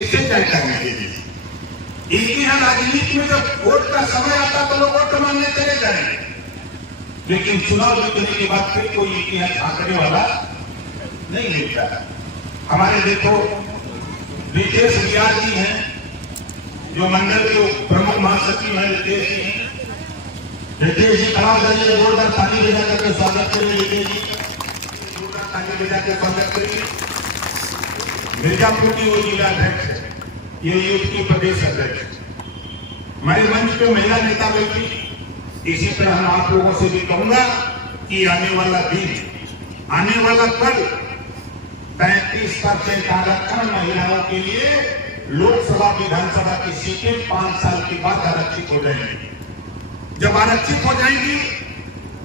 इसे तय करने के लिए इनकी यहाँ राजनीति में जब वोट का समय आता तो लोग वोट मांगने चले जाएंगे, लेकिन चुनाव जीतने के बाद फिर कोई इनके यहाँ झांकने वाला नहीं मिलता। हमारे देखो रितेश रियाज जी हैं, जो मंडल के प्रमुख महासचिव हैं, रितेश जी हैं। रितेश जी खड़ा हो जाइए, जोरदार ताली बजा करके स्वागत करिए। रितेश जी जोरदार ताली बजा के स्वागत करिए। मिर्जापुर की वो जिला अध्यक्ष है, ये यूथ की प्रदेश अध्यक्ष है। हमारे मंच पे महिला नेता बैठी, इसी तरह हम आप लोगों से भी कहूंगा कि आने वाला दिन, आने वाला कल 35% आरक्षण महिलाओं के लिए लोकसभा विधानसभा की सीटें 5 साल के बाद आरक्षित हो जाएंगी। जब आरक्षित हो जाएंगी,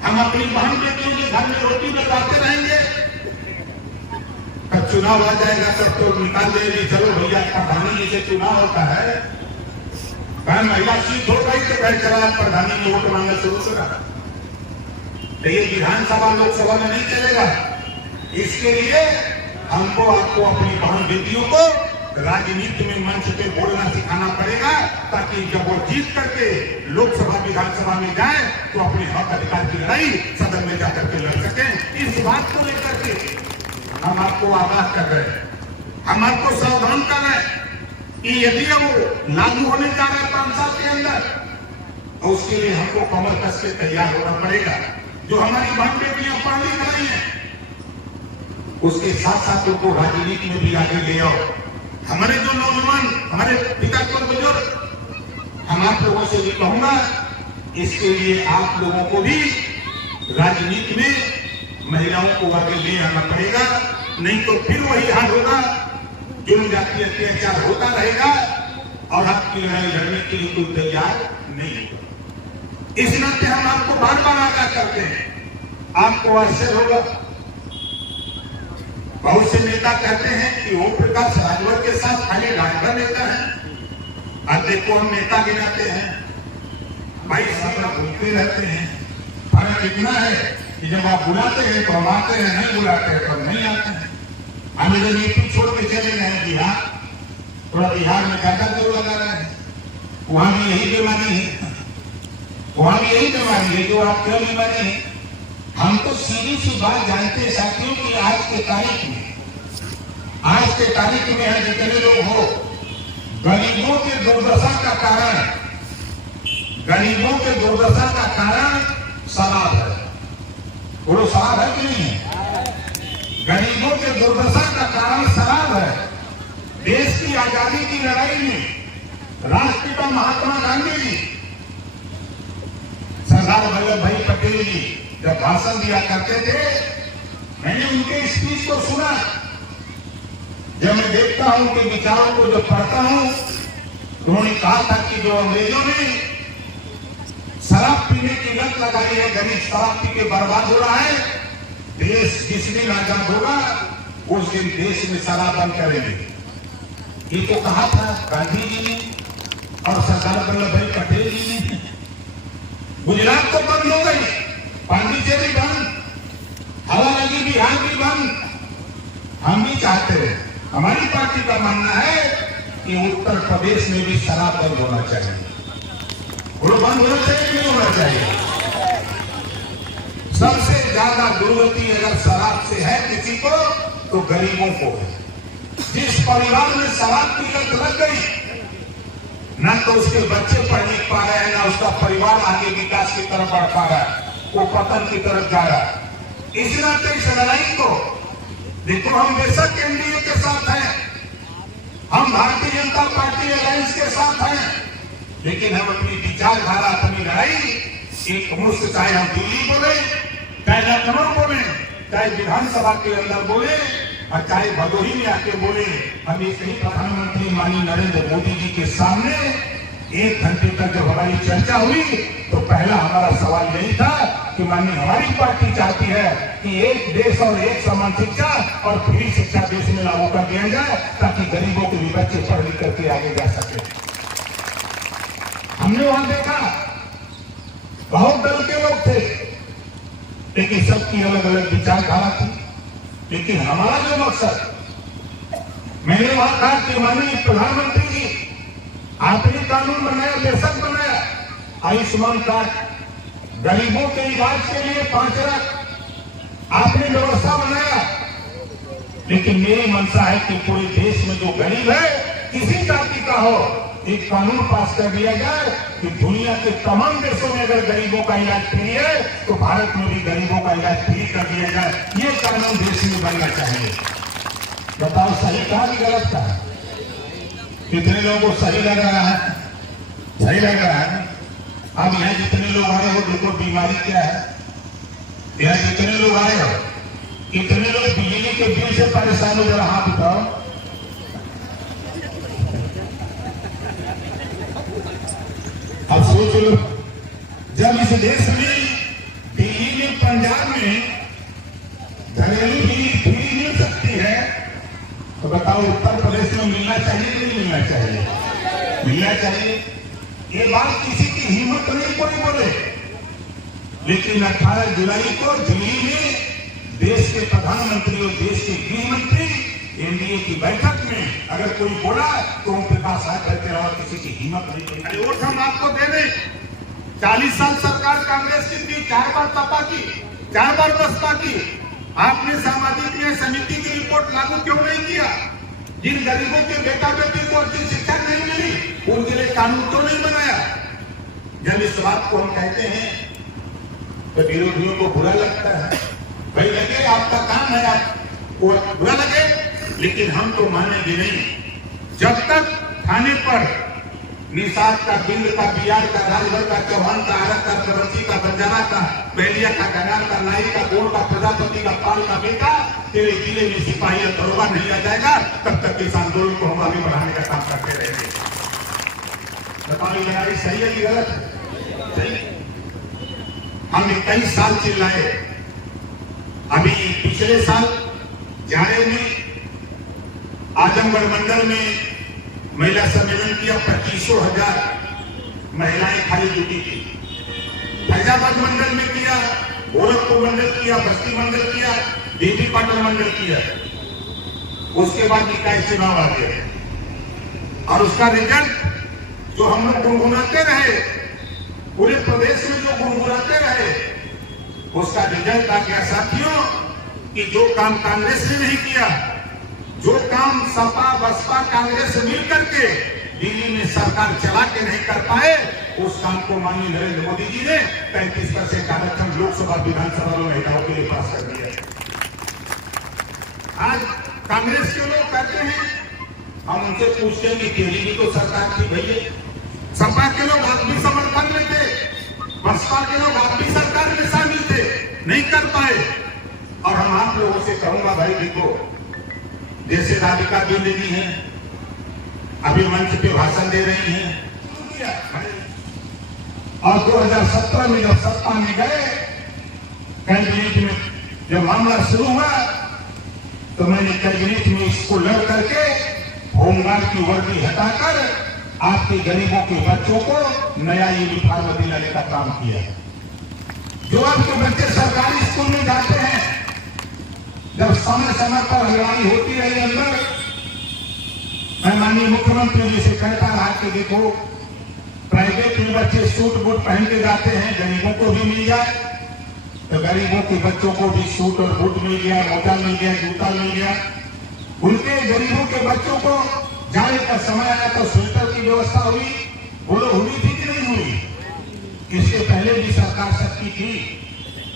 हम अपनी बहन बेटियों के घर में रोटी बनवाते रहेंगे। तब चुनाव आ जाएगा तब तो निकाल देंगे, चलो भैया प्रधानी जी से चुनाव होता है, महिला सीट हो गई तो भाई चला प्रधानी में वोट मांगना शुरू करा। तो ये विधानसभा लोकसभा में नहीं चलेगा। इसके लिए हमको आपको अपनी बहन बेटियों को राजनीति में मंच पे बोलना सिखाना पड़ेगा, ताकि जब वो जीत करके लोकसभा विधानसभा में जाए तो अपने हक अधिकार की लड़ाई सदन में जाकर के लड़ सके। इस बात को लेकर के हम आपको आगाह कर रहे हैं, हम आपको सावधान कर रहे हैं कि यदि वो लागू होने जा रहा है 5 साल के अंदर, तो उसके लिए हमको कमर कस के तैयार होना पड़ेगा। जो हमारी बहन बेटियां पढ़ लिख रही हैं, उसके साथ साथ उनको राजनीति में भी आगे ले आओ। हमारे जो नौजवान, हमारे पिता और बुजुर्ग, हम आप लोगों से भी कहूंगा, इसके लिए आप लोगों को भी राजनीति में महिलाओं को आगे ले आना पड़ेगा, नहीं तो फिर वही हाल होगा, जुल्म जाति अत्याचार होता रहेगा और आपकी लड़ाई लड़ने के लिए कोई तैयार नहीं होगा। इस नाते हम आपको बार बार आगाह करते हैं, आपको आश्चर्य होगा, बहुत से नेता कहते हैं कि ओम प्रकाश राजभर के साथ खाली राजभर नेता है। अब देखो हम नेता गिनाते हैं, भाई सब लोग भूलते रहते हैं। फर्क इतना है कि जब आप बुलाते हैं तो हम आते हैं, नहीं बुलाते हैं तो हम नहीं आते हैं। हम जब यूपी छोड़ के चले गए बिहार, थोड़ा बिहार में ज्यादा जोर लगा रहे हैं, वहां भी यही बीमारी है, वहां भी यही बीमारी है जो आप क्यों बीमारी है। हम तो सीधी सी बात जानते हैं साथियों की आज के तारीख में है जितने लोग हो, गरीबों के दुर्दशा का कारण, गरीबों के दुर्दशा का कारण शराब है। वो शराब है कि नहीं है? गरीबों के दुर्दशा का कारण शराब है। देश की आजादी की लड़ाई में राष्ट्रपिता महात्मा गांधी जी, सरदार वल्लभ भाई पटेल जी जब भाषण दिया करते थे, मैंने उनके स्पीच को सुना। जब मैं देखता हूं उनके विचारों को जब पढ़ता हूं, उन्होंने कहा था कि जो अंग्रेजों ने शराब पीने की लत लगाई है, गरीब शराब पी के बर्बाद हो रहा है, देश जिस दिन आजाद होगा उस दिन देश में शराब बंद करेंगे। ये तो कहा था गांधी जी ने और सरदार वल्लभ भाई पटेल जी ने। गुजरात तो बंद हो गई, पांडिचेरी बंद, हवा लगी बिहार भी बंद। हम भी चाहते हैं, हमारी पार्टी का मानना है कि उत्तर प्रदेश में भी शराब बंद होना चाहिए। वो बंद होना चाहिए कि नहीं होना चाहिए? सबसे ज्यादा दुर्गति अगर शराब से है किसी को तो गरीबों को है। जिस परिवार में शराब की लत लग गई, न तो उसके बच्चे पढ़ लिख पा रहे हैं, ना उसका परिवार आगे विकास की तरफ बढ़ पा रहा है, वो पतन की तरफ जा रहा है। इस नाते इस लड़ाई को देखो, हम बेशक एनडीए के साथ हैं, हम भारतीय जनता पार्टी अलायंस के साथ हैं, लेकिन हम अपनी विचारधारा, अपनी लड़ाई एक मुश्त, चाहे हम दिल्ली बोले, चाहे लखनऊ बोले, चाहे विधानसभा के अंदर बोले और चाहे भदोही में आके बोले, हम एक ही प्रधानमंत्री माननीय नरेंद्र मोदी जी के सामने 1 घंटे तक जब हमारी चर्चा हुई तो पहला हमारा सवाल यही था कि माननीय हमारी पार्टी चाहती है कि एक देश और एक समान शिक्षा और फ्री शिक्षा देश में लागू कर दिया जाए, ताकि गरीबों के भी बच्चे पढ़ लिख करके आगे जा सके। हमने वहां देखा बहुत दल के लोग थे, लेकिन सबकी अलग अलग विचारधारा थी, लेकिन हमारा जो मकसद मैंने वहां कहा कि माननीय प्रधानमंत्री जी, आपने कानून बनाया, बेशक बनाया, आयुष्मान कार्ड गरीबों के इलाज के लिए 5 लाख आपने व्यवस्था बनाया, लेकिन मेरी मंशा है कि पूरे देश में जो गरीब है, किसी जाति का हो, एक कानून पास कर दिया जाए कि दुनिया के तमाम देशों में अगर गरीबों का इलाज फ्री है तो भारत में भी गरीबों का इलाज फ्री कर दिया जाए। ये कानून देश में बनना चाहिए। बताओ सही कहा कि गलत कहा? कितने लोगों को सही लग रहा है? सही लग रहा है। अब यहाँ जितने लोग आए हो, देखो बीमारी क्या है। यहाँ जितने लोग आए हो, कितने लोग बिजली के बिल से परेशान हो, जरा हाथ उठाओ। अब सोच लो, जब इस देश में दिल्ली में, पंजाब में घरेलू बिजली फ्री मिल सकती है, तो बताओ उत्तर प्रदेश में मिलना चाहिए कि नहीं मिलना चाहिए? मिलना चाहिए। ये बात किसी की हिम्मत नहीं कोई बोले, लेकिन 18 जुलाई को दिल्ली में देश के प्रधानमंत्री और देश के गृह मंत्री एनडीए की बैठक में अगर कोई बोला तो ओम प्रकाश कहते रहो, किसी की हिम्मत नहीं। वोट हम आपको दे दें। 40 साल सरकार कांग्रेस की थी, 4 बार सपा की, 4 बार बसपा की। आपने सामाजिक न्याय समिति की रिपोर्ट लागू क्यों नहीं किया? जिन गरीबों के बेटा बेटी को अच्छी शिक्षा नहीं मिली, उनके लिए कानून क्यों नहीं बनाया? जब इस बात को हम कहते हैं तो विरोधियों को बुरा लगता है। भाई लगे, आपका काम है, आपको बुरा लगे, लेकिन हम तो मानेंगे नहीं जब तक थाने पर निषाद का, बिंद का, बिहार का, राजभर का, चौहान का, आरक का, प्रवंशी का, बंजारा का, बहलिया का, गंगार का, नाई का, गोड़ का, प्रजापति का, पाल का बेटा तेरे जिले में सिपाही या दरोगा नहीं आ जाएगा, तब तक इस आंदोलन को हम आगे बढ़ाने का काम करते रहेंगे। बताओ लड़ाई सही है कि गलत है? सही। हम 21 साल चिल्लाए। अभी पिछले साल जाड़े में आजमगढ़ मंडल में महिला सम्मेलन किया, 25,000 महिलाएं खाली ड्यूटी थी। फैजाबाद मंडल में किया, गोरखपुर मंडल किया, बस्ती मंडल किया, देवी पाटन मंडल किया। उसके बाद निकाय चुनाव आ गया और उसका रिजल्ट जो हम लोग गुनगुनाते रहे, पूरे प्रदेश में जो गुनगुनाते रहे, उसका रिजल्ट आ गया साथियों कि जो काम कांग्रेस ने नहीं किया, जो काम सपा बसपा कांग्रेस मिल करके दिल्ली में सरकार चला के नहीं कर पाए, उस काम को माननीय नरेंद्र मोदी जी ने 35% आरक्षण लोकसभा विधानसभा में महिलाओं के लिए पास कर दिया। आज कांग्रेस के लोग कहते हैं, हम उनसे पूछते हैं कि तेरी भी तो सरकार थी भैया, सपा के लोग आज भी समर्थन में थे, बसपा के लोग आज भी सरकार में शामिल थे, नहीं कर पाए। और हम आप लोगों से कहूंगा, भाई देखो, जैसे राधिका बिंद जी हैं, अभी मंच पे भाषण दे रही हैं, और 2017 में जब सत्ता में गए, कैबिनेट में जब मामला शुरू हुआ, तो मैंने कैबिनेट में इसको लड़ करके होमगार्ड की वर्दी हटाकर आपके गरीबों के बच्चों को नया यूनिफॉर्म दिलाने का काम किया। जो आपके बच्चे सरकारी स्कूल में जाते हैं, जब समय समय पर लड़ाई होती रही अंदर, मैं माननीय मुख्यमंत्री जी से कहता रहा कि देखो, प्राइवेट में बच्चे सूट बूट पहन के जाते हैं, गरीबों को भी मिल जाए, तो गरीबों के बच्चों को भी सूट और बूट मिल गया, मोजा मिल गया, जूता मिल गया। उनके गरीबों के बच्चों को जाने का समय आया तो स्वेटर की व्यवस्था हुई, बोलो हुई थी कि नहीं हुई? इसके पहले भी सरकार सबकी थी,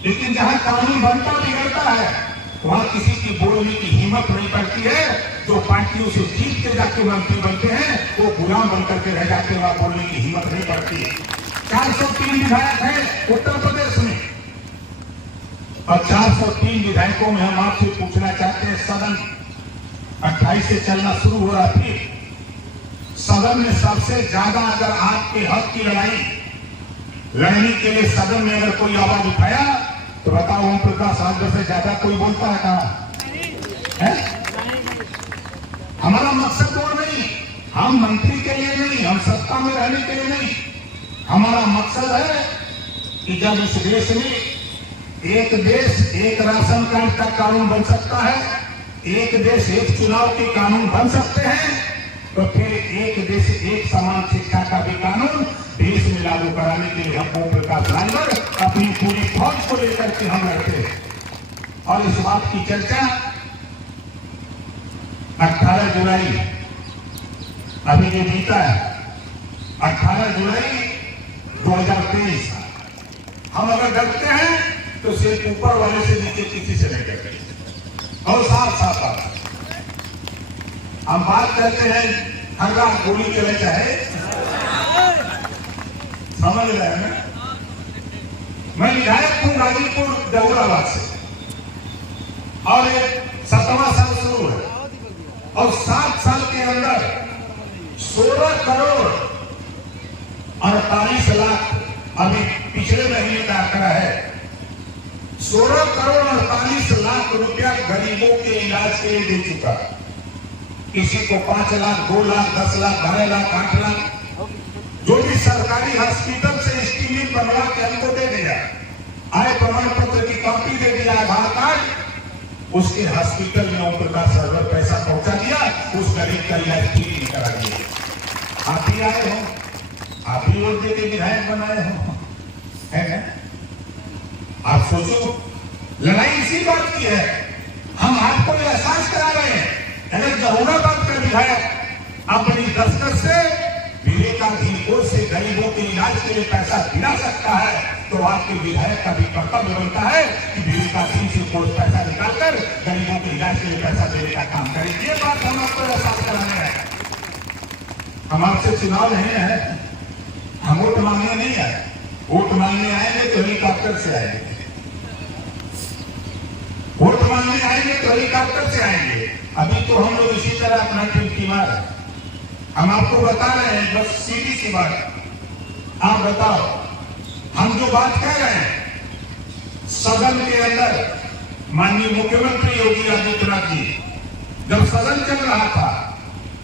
लेकिन जहां कानून बनता बिगड़ता है वहां किसी की बोलने की हिम्मत नहीं पड़ती है। जो पार्टियों से जीत के जाके मंत्री बनते हैं वो गुलाम बनकर के रह जाते हैं, वहां बोलने की हिम्मत नहीं पड़ती है। 403 विधायक हैं उत्तर प्रदेश में, और 403 विधायकों में हम आपसे पूछना चाहते हैं, सदन 28 से चलना शुरू हो रहा थी, सदन में सबसे ज्यादा अगर आपके हक की लड़ाई लड़ने के लिए सदन में अगर कोई आवाज उठाया तो बताओ ओम प्रकाश राजभर से ज्यादा कोई बोलता है कहा? हमारा मकसद वो नहीं, हम मंत्री के लिए नहीं, हम सत्ता में रहने के लिए नहीं, हमारा मकसद है कि जब इस देश में एक देश एक राशन कार्ड का कानून बन सकता है, एक देश एक चुनाव के कानून बन सकते हैं, तो फिर एक देश एक समान शिक्षा का भी कानून देश में लागू कराने के लिए हम ओम प्रकाश राजभर अपनी पूरी फौज को लेकर के हम लड़ते हैं। और इस बात की चर्चा 18 जुलाई अभी जो बीता है, 18 जुलाई 2023, हम अगर डरते हैं तो सिर्फ ऊपर वाले से नीचे किसी से नहीं डरते। और साथ साथ हम बात करते हैं हर रात गोली चले चाहे, समझ रहे हैं ना। मैं विधायक हूं गाजीपुर जहूराबाद से, और 7वां साल शुरू है, और 7 साल के अंदर 16 करोड़ 48 लाख अभी पिछले महीने का आंकड़ा है, 16 करोड़ 48 लाख रुपया गरीबों के इलाज के लिए दे चुका। किसी को 5 लाख, 2 लाख, 10 लाख, 12 लाख, 8 लाख, जो भी सरकारी हॉस्पिटल से स्कीमिंग बनवा के हमको दे दिया, आय प्रमाण पत्र की कॉपी दे दिया, आधार कार्ड, उसके हॉस्पिटल में ओम प्रकाश राजभर पैसा पहुंचा दिया, उस गरीब का इलाज फ्री करा दिया। आप ही आए हो, आप ही वोट दे के विधायक बनाए हो, है ना? आप सोचो, लड़ाई इसी बात की है। हम आपको एहसास करा रहे हैं, अगर जहूराबाद का विधायक अपनी दस्तक से विवेकाधीन कोष से गरीबों के इलाज के लिए पैसा दिला सकता है, तो आपके विधायक का भी कर्तव्य बनता है कि विवेकाधीन से कोष पैसा निकालकर गरीबों के इलाज के लिए पैसा देने का काम करें। ये बात हम आपको एहसास कराने हैं। हम आपसे चुनाव नहीं है, हम वोट मांगने नहीं आए। वोट मांगने आएंगे तो हेलीकॉप्टर से आएंगे, वोट मांगने आएंगे तो हेलीकॉप्टर से आएंगे। अभी तो हम लोग इसी तरह अपना कीमत है। हम आपको बता रहे हैं, बस सीधी सी बात, आप बताओ, हम जो बात कह रहे हैं, सदन के अंदर माननीय मुख्यमंत्री योगी आदित्यनाथ जी जब सदन चल रहा था,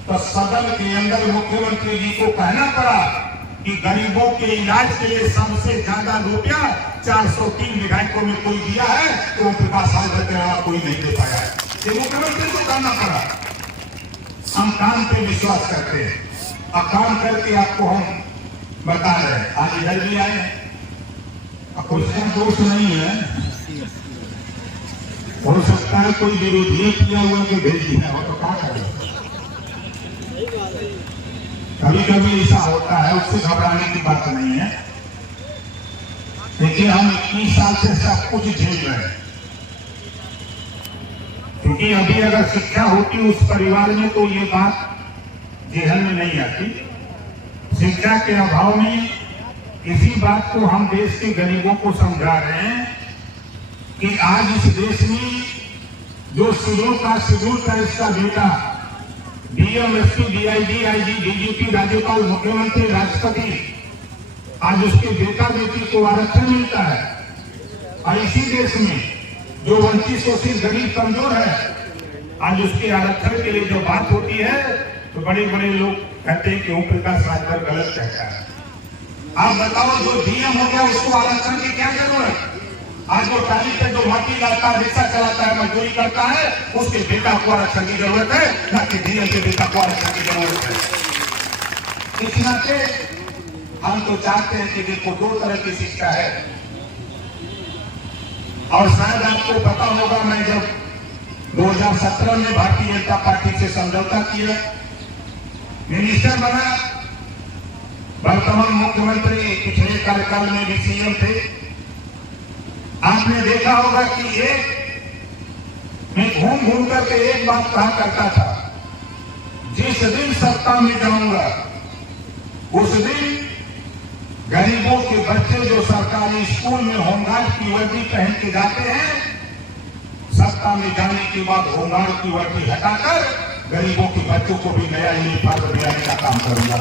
तो सदन के अंदर मुख्यमंत्री जी को कहना पड़ा कि गरीबों के इलाज के लिए सबसे ज्यादा रुपया 403 विधायकों में कोई दिया है, तो ओम प्रकाश राजभर के अलावा कोई नहीं दे पाया है। ये मुख्यमंत्री को कहना पड़ा। हम काम पे विश्वास करते हैं, और काम करके आपको हम बता रहे हैं। आज इधर भी आए हैं, कुछ दोष नहीं है, हो सकता है कोई विरोधी किया हुआ के भेज दिया हो, तो क्या करें? कभी कभी ऐसा होता है, उससे घबराने की बात नहीं है। देखिए, हम 21 साल से सब कुछ झेल रहे हैं, क्योंकि अभी अगर शिक्षा होती उस परिवार में तो ये बात जेहन में नहीं आती। शिक्षा के अभाव में इसी बात को हम देश के गरीबों को समझा रहे हैं कि आज इस देश में जो शेड्यूल का इसका बेटा DM, SP, DIG, IG, DGP, राज्यपाल, मुख्यमंत्री, राष्ट्रपति, आज उसके बेटा बेटी को आरक्षण मिलता है। और इसी देश में जो वंचित शोषित गरीब कमजोर है, आज उसके आरक्षण के लिए जो बात होती है, तो बड़े बड़े लोग कहते हैं कि ओम प्रकाश राजभर गलत कहता है। आप बताओ, जो डीएम हो गया उसको आरक्षण की क्या जरूरत? आज वो टाली पे जो मट्टी लाता है, रिक्शा चलाता है, मजदूरी करता है, उसके बेटा को आरक्षण की जरूरत है, ना कि डीएम के बेटा को आरक्षण की जरूरत है। इस नाते हम तो चाहते हैं कि देखो, 2 तरह की शिक्षा है। और शायद आपको पता होगा, मैं जब 2017 में भारतीय जनता पार्टी से समझौता किया, मिनिस्टर बना, वर्तमान मुख्यमंत्री पिछले कार्यकाल में भी सीएम थे। आपने देखा होगा कि मैं घूम घूम करके एक बात कहा करता था, जिस दिन सत्ता में जाऊंगा उस दिन गरीबों के बच्चे जो सरकारी स्कूल में होमगार्ड की वर्दी पहन के जाते हैं, सत्ता में जाने के बाद होमगार्ड की वर्दी हटाकर गरीबों के बच्चों को भी नया यूनिफॉर्म दिलाने का काम करूंगा।